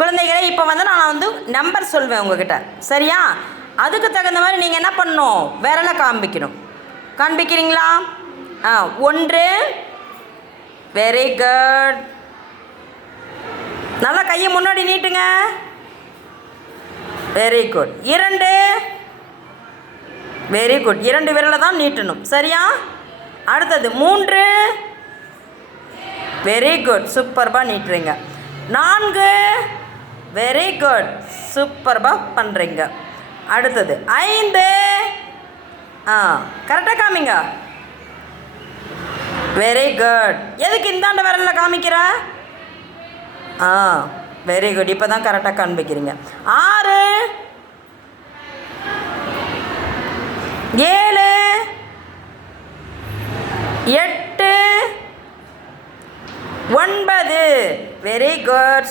குழந்தைகளே இப்போ வந்து நான் வந்து நம்பர் சொல்வேன் உங்ககிட்ட. சரியா? அதுக்கு தகுந்த மாதிரி நீங்கள் என்ன பண்ணணும்? விரலை காண்பிக்கணும். காண்பிக்கிறீங்களா? ஆ ஒன்று. வெரி குட் நல்லா கையை முன்னாடி நீட்டுங்க. வெரி குட் இரண்டு. வெரி குட் இரண்டு விரலை தான் நீட்டணும். சரியா? அடுத்தது மூன்று. வெரி குட் சூப்பர்பாக நீட்டுறீங்க. நான்கு. வெரி குட் சூப்பர்பாக பண்ணுறீங்க அடுத்தது ஐந்து. ஆ கரெக்டாக காமிங்க. வெரி குட் எதுக்கு இந்தாண்ட விரலில் காமிக்கிற? ஆ வெரி குட் இப்போ தான் கரெக்டாக காண்பிக்கிறீங்க. ஆறு. ஏழு. எட்டு. ஒன்பது. Very good